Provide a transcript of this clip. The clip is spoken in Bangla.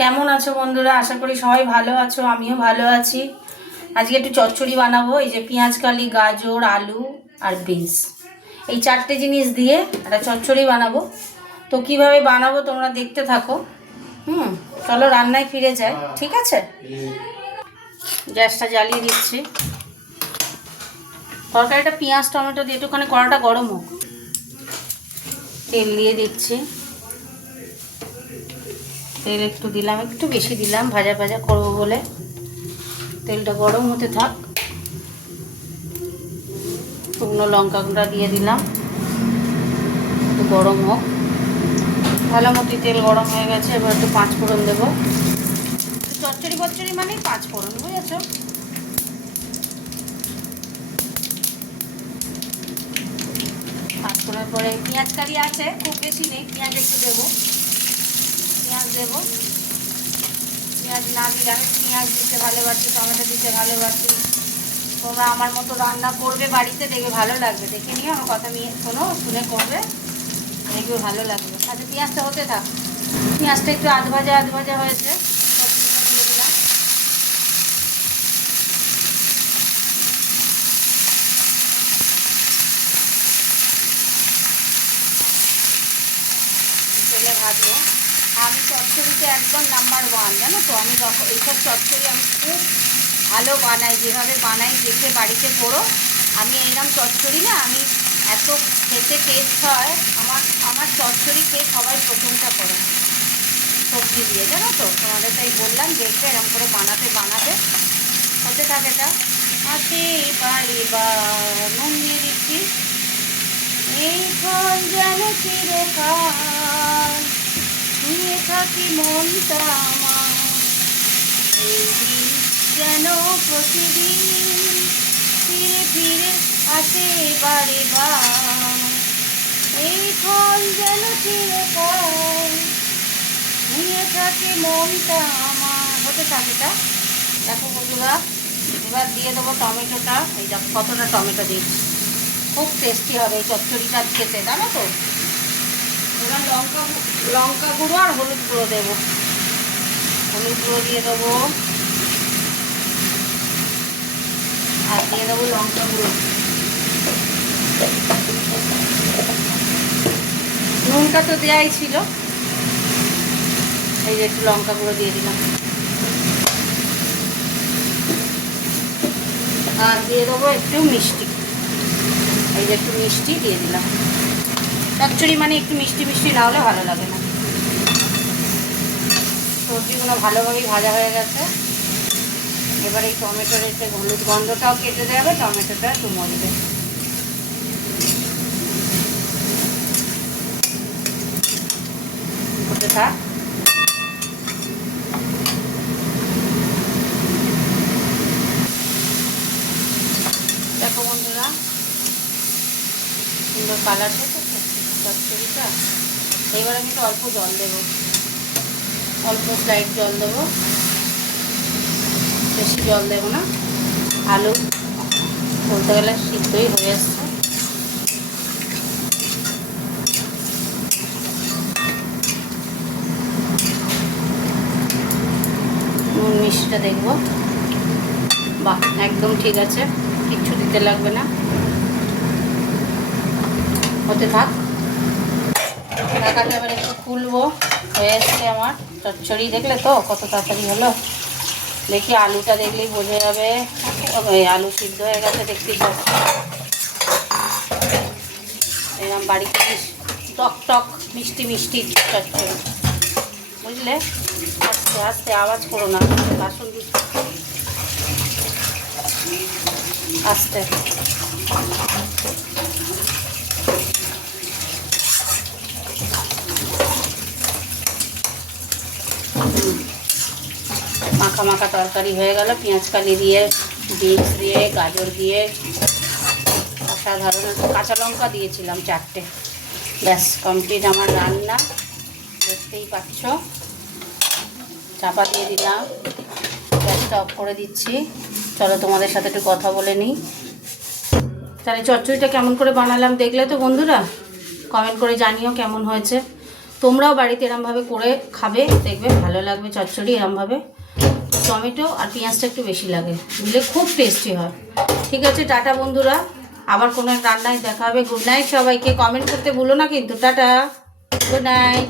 কেমন আছো বন্ধুরা? আশা করি সবাই ভালো আছো, আমিও ভালো আছি। আজকে একটু চচ্চড়ি বানাবো। এই যে পেঁয়াজ কালি, গাজর, আলু আর বিনস, এই চারটে জিনিস দিয়ে একটা চচ্চড়ি বানাবো। তো কিভাবে বানাবো তোমরা দেখতে থাকো। চলো রান্নায় ফিরে যাই, ঠিক আছে? গ্যাসটা জ্বালিয়ে দিচ্ছি। তরকারিটা পেঁয়াজ টমেটো দিয়ে একটুখানি কড়াটা গরম হোক। তেল দিয়ে দিচ্ছি। তেল একটু দিলাম, একটু বেশি দিলাম, ভাজা ভাজা করবো বলে। তেলটা গরম হতে থাক। শুকনো লঙ্কা গুঁড়া দিয়ে দিলাম, একটু গরম হোক। ভালো মতো তেল গরম হয়ে গেছে। এবার একটু পাঁচ ফোড়ন দেবো। চচ্চড়ি বচ্চড়ি মানে পাঁচ ফোড়ন, বুঝেছ? পাঁচ ফোড়নের পরে পেঁয়াজ কারি আছে, খুব বেশি নেই, পেঁয়াজ একটু দেবো। পেঁয়াজ দেবো। পেঁয়াজ না দিলে, আমি পেঁয়াজ দিতে ভালোবাসি, টমেটো দিতে ভালোবাসি। তোমরা আমার মতো রান্না করবে বাড়িতে, দেখে ভালো লাগবে। দেখে নিও, আমার কথা শোনো, শুনে করবে, দেখবে ভালো লাগবে। আচ্ছা, পেঁয়াজটা হতে থাক। পেঁয়াজটা একটু আধ ভাজা হয়েছে, দিয়ে দিলাম। তেলে ভাজবো। আমি চচ্চড়িতে একদম নাম্বার 1, জানো তো? আমি যখন এইসব চচ্চড়ি আমি খুব ভালো বানাই, যেভাবে বানাই দেখে বাড়িতে করো। আমি এইরকম চচ্চড়ি না, আমি এত খেতে টেস্ট হয়। আমার চচ্চড়ি খেয়ে সবাই প্রশংসা করে, সবজি দিয়ে, জানো তো? তোমাদের তাই বললাম, দেখবে এরকম করে বানাবে। হতে থাকে। এটা হাতে পারে বা নুন দিয়ে দিচ্ছি। এই ফল যেন চিরকাল শুয়ে থাকি মনটা আমার, এই দিন যেন প্রতিদিন ফিরে ফিরে আসে বারে বার। এই ফল যেন চিরকাল শুয়ে থাকে মনটা আমার। হতে থাকে। এটা দেখো বন্ধুরা, এবার দিয়ে দেবো টমেটোটা। এই দেখো কতটা টমেটো দিচ্ছি, খুব টেস্টি হবে এই চচ্চড়িটা খেতে, জানো তো? এবার লঙ্কা গুঁড়ো আর হলুদ গুঁড়ো দেবো। হলুদ গুঁড়ো দিয়ে দেবো, আর দিয়ে দেবো লঙ্কা গুঁড়ো। নুনটা তো দেওয়াই ছিল। এই যে একটু লঙ্কা গুঁড়ো দিয়ে দিলাম, আর দিয়ে দেবো একটু মিষ্টি। এই যে একটু মিষ্টি দিয়ে দিলাম। চচ্চড়ি মানে একটু মিষ্টি মিষ্টি না হলে ভালো লাগে না। সবজিগুলো ভালোভাবেই ভাজা হয়ে গেছে। এবার এই টমেটোর একটু হলুদ গন্ধটাও কেটে দেবে, টমেটোটা একটু মজবে। হতে থাক। দেখো বন্ধুরা, সুন্দর কালার হয়েছে চচ্চড়িটা। এবার আমি একটু অল্প জল দেবো, অল্প স্লাইড জল দেবো, বেশি জল দেবো না। আলু বলতে গেলে সিদ্ধই হয়ে আসছে। নুন মিষ্টিটা দেখবো, বাহ একদম ঠিক আছে, কিচ্ছু দিতে লাগবে না। হতে থাক। ঢাকাটা এবার একটু খুলবো। হয়ে এসছে আমার চচ্চড়ি। দেখলে তো কত তাড়াতাড়ি হলো? দেখি আলুটা দেখলেই বোঝা যাবে আলু সিদ্ধ হয়ে গেছে, দেখতেই পাচ্ছি। এরকম বাড়িতে টক টক মিষ্টি মিষ্টি চচ্চড়ি, বুঝলে? আস্তে আস্তে আওয়াজ করো না, বাসন আস্তে। মাখা মাখা তরকারি হয়ে গেল, পেঁয়াজ কালি দিয়ে, বিনস দিয়ে, গাজর দিয়ে, অসাধারণ। কাঁচা লঙ্কা দিয়েছিলাম 4টে। ব্যাস কমপ্লিট আমার রান্না, দেখতেই পাচ্ছ। চাপা দিয়ে দিলাম, গ্যাসটা অফ করে দিচ্ছি। চলো তোমাদের সাথে একটু কথা বলে নিই। তাহলে চচ্চড়িটা কেমন করে বানালাম দেখলে তো বন্ধুরা? কমেন্ট করে জানিও কেমন হয়েছে। তোমরাও বাড়িতে এরমভাবে করে খাবে, দেখবে ভালো লাগবে। চচ্চড়ি এরমভাবে টমেটো আর পেঁয়াজটা একটু বেশি লাগে, দিলে খুব টেস্টি হয়। ঠিক আছে, টাটা বন্ধুরা, আবার কোনো এক রান্নায় দেখা হবে। গুড নাইট সবাইকে, কমেন্ট করতে ভুলো না কিন্তু। Tata, good night.